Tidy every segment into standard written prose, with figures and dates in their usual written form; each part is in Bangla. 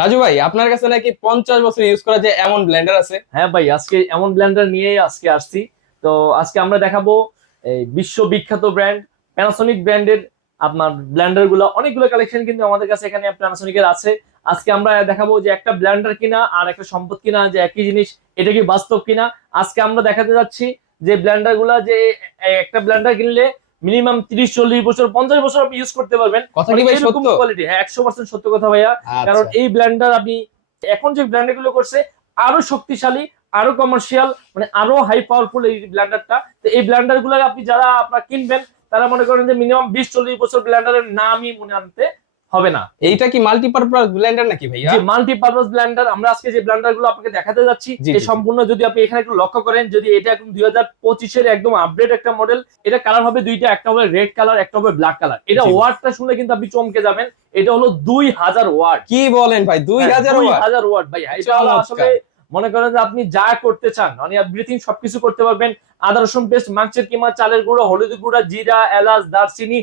রাজু ভাই, আপনার কাছে নাকি 50 বছর ইউজ করা যায় এমন ব্লেন্ডার আছে? হ্যাঁ ভাই, আজকে এমন ব্লেন্ডার নিয়ে আজকে আসছি। তো আজকে আমরা দেখাবো এই বিশ্ববিখ্যাত ব্র্যান্ড প্যানাসোনিক ব্র্যান্ডের আপনার ব্লেন্ডার গুলো, অনেকগুলো কালেকশন কিন্তু আমাদের কাছে এখানে প্যানাসোনিকের আছে। আজকে আমরা দেখাবো যে একটা ব্লেন্ডার কিনা আর একটা সম্পদ কিনা যে একই জিনিস, এটা কি বাস্তব কিনা। আজকে আমরা দেখাতে যাচ্ছি যে ব্লেন্ডার গুলা যে একটা ব্লেন্ডার কিনলে মিনিমাম 30 40 বছর 50 বছর আপনি ইউজ করতে পারবেন। কথা কি ভাই সত্য? কোয়ালিটি, হ্যাঁ 100% সত্য কথা ভাইয়া। কারণ আচ্ছা। এই ব্লেন্ডার আপনি এখন যে ব্র্যান্ড গুলো করছে আরো শক্তিশালী, আরো কমার্শিয়াল, মানে আরো হাই পাওয়ারফুল এই ব্লেন্ডারটা। তো এই ব্লেন্ডার গুলো আপনি যারা আপনারা কিনবেন তারা মনে করেন যে মিনিমাম 20 40 বছর ব্লেন্ডারের নামই মনে আনতে হবে না। এইটা কি মাল্টিপারপাস ব্লেন্ডার নাকি ভাইয়া? যে মাল্টিপারপাস ব্লেন্ডার, আমরা আজকে যে ব্লেন্ডার গুলো আপনাকে দেখাতে যাচ্ছি জি, এই জি, সম্পূর্ণ, যদি আপনি এখানে একটু লক্ষ্য করেন, যদি এটা এখন 2025-এর একদম আপডেট একটা মডেল, এটা কালার হবে দুইটা, একটা হবে রেড কালার, একটা হবে ব্ল্যাক কালার। এটা জি। ওয়াটটা শুনলে কিন্তু আপনি চমকে যাবেন। এটা হলো 2000 ওয়াট। কি বলেন ভাই, 2000 ওয়াট? 2000 ওয়াট ভাই, এটা হলো আসলে মনে করেন যে আপনি যা করতে চান মানে এভরিথিং সবকিছু করতে পারবেন। আদা রসুন পেস্ট, মাংসের কিমা, চালের গুঁড়ো, হলুদ গুঁড়া, জিরা, এলাচ, দারচিনি,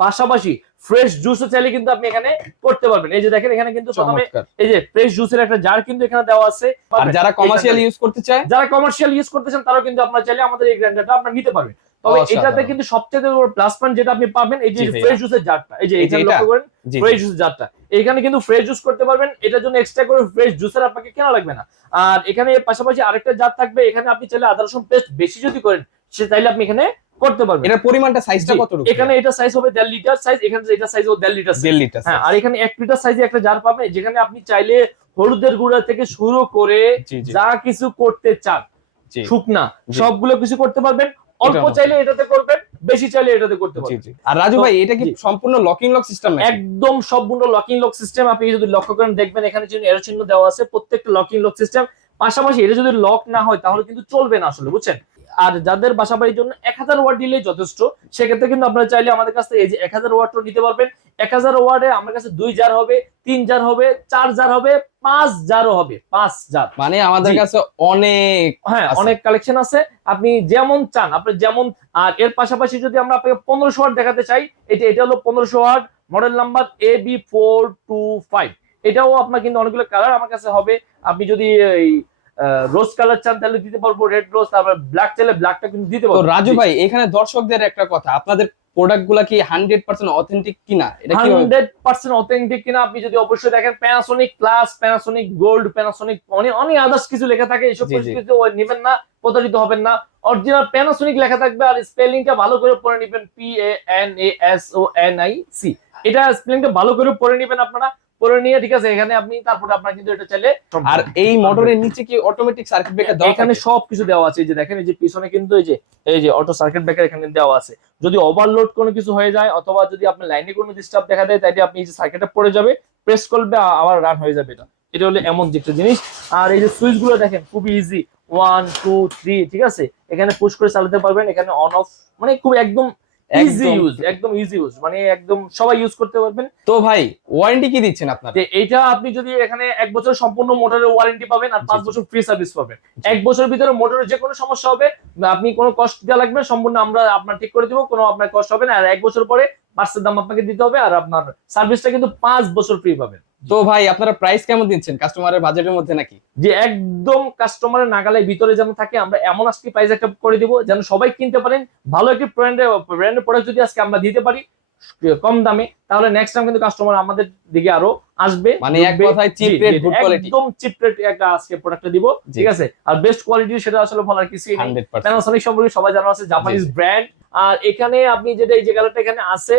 পাশাপাশি ফ্রেশ জুসও চাইলে কিন্তু আপনি এখানে করতে পারবেন। এই যে দেখেন এখানে কিন্তু প্রথমে এই যে ফ্রেশ জুসের একটা জার কিন্তু এখানে দেওয়া আছে। আর যারা কমার্শিয়াল ইউজ করতে চায়, যারা কমার্শিয়াল ইউজ করতেছেন তারাও কিন্তু আপনারা চাইলে আমাদের এই গ্রাইন্ডারটা আপনারা নিতে পারবেন। তবে এটাতে কিন্তু সবচেয়ে বড় প্লাস পয়েন্ট যেটা আপনি পাবেন এই যে ফ্রেশ জুসের জারটা, এই যে এখানে লক্ষ্য করেন ফ্রেশ জুসের জারটা, এখানে কিন্তু ফ্রেশ জুস করতে পারবেন। এটার জন্য এক্সট্রা করে ফ্রেশ জুসের আপনাকে কেনা লাগবে না। আর এখানে পাশাপাশি আরেকটা জার থাকবে, এখানে আপনি চাইলে আদা রসুন পেস্ট বেশি যদি করেন সে চাইলে আপনি এখানে করতে পারবেন। এটার পরিমাণটা সাইজটা কতটুকু? এখানে এটা সাইজ হবে 1.5 লিটার সাইজ, এখানে এটা সাইজ হবে 1.5 লিটার। 1.5 লিটার। হ্যাঁ, আর এখানে 1 লিটার সাইজে একটা জার পাবেন যেখানে আপনি চাইলে হলুদের গুঁড়া থেকে শুরু করে যা কিছু করতে চান শুকনা সবগুলো কিছু করতে পারবেন। অল্প চাইলে এটাতে করবেন, বেশি চাইলে এটাতে করতে পারবেন। আর রাজু ভাই, এটা কি সম্পূর্ণ লকিং লক সিস্টেম নাকি? একদম সম্পূর্ণ লকিং লক সিস্টেম। আপনি যদি লক্ষ্য করেন দেখবেন এখানে যে এরো চিহ্ন দেওয়া আছে, প্রত্যেকটা লকিং লক সিস্টেম। পাশাপাশি এটা যদি লক না হয় তাহলে কিন্তু চলবে না আসলে, বুঝছেন। আর যাদের বাসাবাড়ির জন্য 1000 ওয়াট দিলেই যথেষ্ট, সেক্ষেত্রে কিন্তু আপনারা চাইলে আমাদের কাছ থেকে এই যে 1000 ওয়াটও নিতে পারবেন। 1000 ওয়াটে আমার কাছে 2 জার হবে, 3 জার হবে, 4 জার হবে, 5 জারও হবে, 5 জার। মানে আমাদের কাছে অনেক, হ্যাঁ অনেক কালেকশন আছে, আপনি যেমন চান আপনি যেমন। আর এর পাশাপাশি যদি আমরা আপনাকে 1500 ওয়াট দেখাতে চাই, এটা হলো 1500 ওয়াট, মডেল নাম্বার AB425। এটাও আপনার কিন্তু অনেকগুলো কালার আমার কাছে হবে। আপনি যদি এই রোজ কালার চান তাহলে দিতে পারবো, রেড রোজ, তারপর ব্ল্যাক চাইলে ব্ল্যাকটা কিন্তু দিতে পারবো। তো রাজু ভাই, এখানে দর্শকদের একটা কথা, আপনাদের প্রোডাক্ট গুলা কি 100% অথেন্টিক কিনা? এটা কি 100% অথেন্টিক কিনা আপনি যদি অবশ্যই দেখেন, Panasonic plus, Panasonic gold, Panasonic অনেক আদার্স কিছু লেখা থাকে, এসব কিছু নেবেন না, প্রতারিত হবেন না। অরিজিনাল প্যানাসোনিক লেখা থাকবে, আর স্পেলিংটা ভালো করে পড়ে নেবেন, PANASONIC। এটা স্পেলিংটা ভালো করে পড়ে নেবেন আপনারা, পরে নিয়ে ঠিক আছে এখানে আপনি তারপরে আপনারা কিন্তু এটা চাইলে। আর এই মোটরের নিচে কি অটোমেটিক সার্কিট ব্রেকার দেওয়া? এখানে সবকিছু দেওয়া আছে, এই যে দেখেন এই যে পিছনে কিন্তু এই যে অটো সার্কিট ব্রেকার এখানে দেওয়া আছে। যদি ওভারলোড কোনো কিছু হয়ে যায় অথবা যদি আপনার লাইনে কোনো ডিস্টার্ব দেখা দেয় তাইলে আপনি এই যে সার্কিটটা পড়ে যাবে, প্রেস করবে আবার রান হয়ে যাবে। এটা হলো এমন যে একটা জিনিস। আর এই যে সুইচ গুলো দেখেন খুবই ইজি, 1 2 3, ঠিক আছে। এখানে পুশ করে চালাতে পারবেন, এখানে অন অফ, মানে খুব একদম ইজি ইউজ, একদম ইজি ইউজ, মানে একদম সবাই ইউজ করতে পারবেন। তো ভাই, ওয়ারেন্টি কি দিচ্ছেন আপনারা? এইটা আপনি যদি এখানে 1 বছর সম্পূর্ণ মোটরের ওয়ারেন্টি পাবেন আর 5 বছর ফ্রি সার্ভিস পাবেন। 1 বছরের ভিতরে মোটরের যে কোনো সমস্যা হবে আপনি কোনো কষ্ট দেওয়া লাগবে, সম্পূর্ণ আমরা আপনার ঠিক করে দিব, কোনো আপনার কষ্ট হবে না। আর 1 বছর পরে পার্টসের দাম আপনাকে দিতে হবে, আর আপনার সার্ভিসটা কিন্তু 5 বছর ফ্রি পাবেন। তো ভাই, আপনারা প্রাইস কেমন দিচ্ছেন? কাস্টমারের বাজেটের মধ্যে নাকি? যে একদম কাস্টমারের নাগালের ভিতরে যেন থাকে, আমরা এমন আজকে প্রাইস একটা করে দিব যেন সবাই কিনতে পারেন। ভালো একটি ব্র্যান্ডের প্রোডাক্ট যদি আজকে আমরা দিতে পারি কম দামে, তাহলে নেক্সট টাইম কিন্তু কাস্টমার আমাদের দিকে আরো আসবে। মানে এক কথায় চিপ রেট, গুড কোয়ালিটি, একদম চিপ রেট একটা আজকে প্রোডাক্টটা দিব, ঠিক আছে। আর বেস্ট কোয়ালিটি সেটা আসলে বলার কিছুই নেই। প্যানাসোনিক সম্পর্কে সবাই জানা আছে, জাপানিজ ব্র্যান্ড। আর এখানে আপনি যেটা এই যে কালারটা এখানে আছে,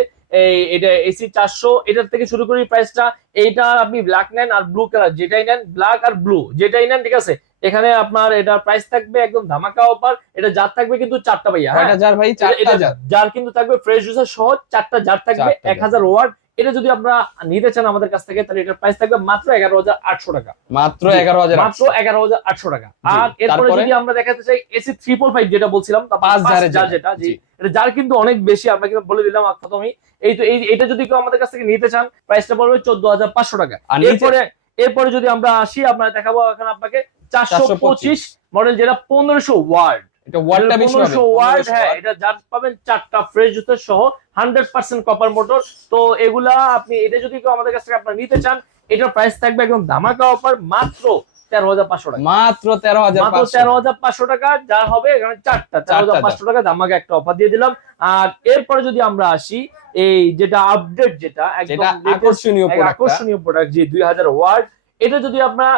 এটা AC 400, এটার থেকে শুরু করি প্রাইসটা। এইটা আপনি ব্ল্যাক নেন আর ব্লু কালার যেটাই নেন, ব্ল্যাক আর ব্লু যেটাই নেন, ঠিক আছে। এখানে আপনার এটার প্রাইস থাকবে একদম ধামাকা অফার। এটা জার থাকবে কিন্তু 4টা ভাইয়া, কয়টা জার ভাই? 4টা জার কিন্তু থাকবে, ফ্রেশ জুসের সহ 4টা জার থাকবে, 1000 ওয়াট। এটা যদি আপনারা নিতে চান আমাদের কাছ থেকে তাহলে এটার প্রাইস থাকবে মাত্র 11800 টাকা, মাত্র 11800 টাকা। আর এরপরে যদি আমরা দেখাতে চাই AC 345 যেটা বলছিলাম 5 জার, যেটা এটা জার কিন্তু অনেক বেশি, আমরা কিন্তু বলে দিলাম প্রথমেই। এই তো এটা যদি কেউ আমাদের কাছ থেকে নিতে চান প্রাইসটা পড়বে 14500 টাকা। এরপরে যদি আমরা আসি, আপনারা দেখাবো এখন আপনাকে 425 মডেল, যেটা 1500 ওয়াট। এটা ওয়াটটা বেশি হবে, 1500 ওয়াট। হ্যাঁ, এটা জার পাবেন 4টা ফ্রেশ জুসের সহ, 100% কপার মোটর। তো এগুলা আপনি এটা যদি কেউ আমাদের কাছ থেকে আপনারা নিতে চান, এটার প্রাইস থাকবে একদম ধামাকা অফার মাত্র 13,500 টাকা। মাত্র 13,500 মাত্র 13,500 টাকা, যা হবে এখানে চারটা 13,500 টাকা ধামাকা একটা অফার দিয়ে দিলাম। আর এরপরে যদি আমরা আসি, এই যেটা আপডেট, যেটা একদম আকর্ষণীয় আকর্ষণীয় প্রোডাক্ট, যে 2000 ওয়াট, এটা যদি আপনারা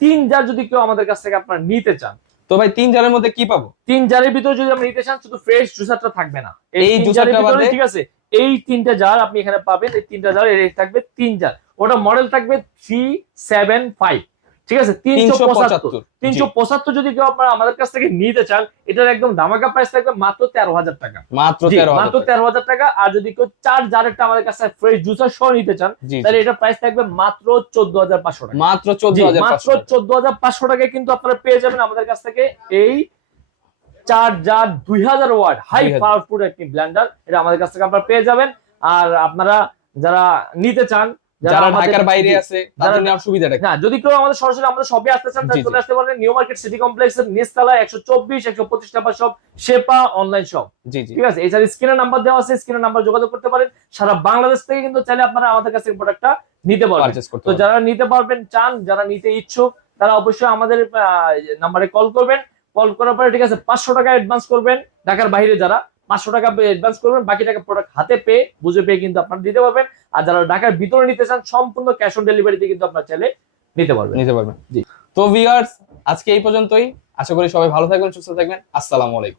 3 জার যদি কেউ আমাদের কাছ থেকে আপনারা নিতে চান, তো ভাই 3 জারের মধ্যে কি পাবো? 3 জারের ভিতরে যদি আপনি নিতে চান, শুধু ফ্রেশ জুসারটা থাকবে না, এই 3 জারের জুসারটা ভিতরে, বাদে ঠিক আছে, এই 3টা জার আপনি এখানে পাবেন। এই 3টা জার এর থাকবে 3 জার, ওটা মডেল থাকবে 375, ঠিক আছে, 375। 375 যদি কেউ আপনারা আমাদের কাছ থেকে নিতে চান, এটার একদম ধামাকা প্রাইস থাকবে মাত্র 13,000 টাকা। মাত্র জি, 13,000 মাত্র 13,000 টাকা। আর যদি কেউ 4 জারেরটা আমাদের কাছে ফ্রেশ জুসার সহ নিতে চান, তাহলে এটা প্রাইস থাকবে মাত্র 14,500 টাকা। মাত্র মাত্র 14,500 টাকায় কিন্তু আপনারা পেয়ে যাবেন আমাদের কাছ থেকে এই 4 জার 2000 ওয়াট হাই পাওয়ারফুল একটি ব্লেন্ডার। এটা আমাদের কাছ থেকে আপনারা পেয়ে যাবেন। আর আপনারা যারা নিতে চান, যারা ঢাকার বাইরে আছে, তাদের নেওয়ার সুবিধাটা কি? না, যদি কেউ আমাদের সরাসরি আমাদের শপে আসতে চান, তাহলে চলে আসতে পারেন নিউ মার্কেট সিটি কমপ্লেক্সের নিচতলা 124 125 টাকা শপ, শেপা অনলাইন শপ। জি জি, ঠিক আছে, এছাড়া স্ক্রিনের নাম্বার দেওয়া আছে, স্ক্রিনের নাম্বার যোগাযোগ করতে পারেন। সারা বাংলাদেশ থেকে কিন্তু চাইলে আপনারা আমাদের কাছ থেকে প্রোডাক্টটা নিতে পারবেন। তো যারা নিতে পারবেন চান, যারা নিতে ইচ্ছুক, তারা অবশ্যই আমাদের নাম্বারে কল করবেন। কল করার পরে, ঠিক আছে, 500 টাকা অ্যাডভান্স করবেন। ঢাকার বাইরে যারা 500 টাকা অ্যাডভান্স করবেন, বাকি টাকা প্রোডাক্ট হাতে পেয়ে বুঝে পেয়ে কিন্তু আপনারা দিতে পারবেন। আর যারা ঢাকার ভিতরে নিতে চান, সম্পূর্ণ ক্যাশ অন ডেলিভারিতে কিন্তু আপনারা চাইলে নিতে পারবেন। জি। তো ভিউয়ার্স, আজকে এই পর্যন্তই। আশা করি সবাই ভালো থাকবেন, সুস্থ থাকবেন। আসসালামু আলাইকুম।